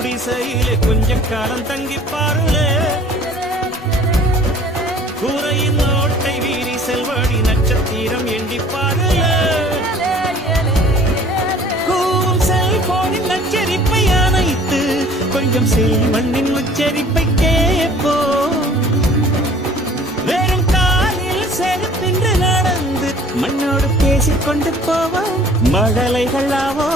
குடிசையிலே கொஞ்ச காலம் தங்கி பாருலே கூரையின் ஓட்டை வீரி செல்வாடி நட்சத்திரம் எண்டி பாருலே கூவும் செல்போனின் நச்சரிப்பை அணைத்து கொஞ்சம் செல்வண்ணின் உச்சரிப்பை கேட்போ வெறும் காலில் செருப்பின்று நடந்து மண்ணோடு பேசிக்கொண்டு போவோம் மழலைகள் ஆவோ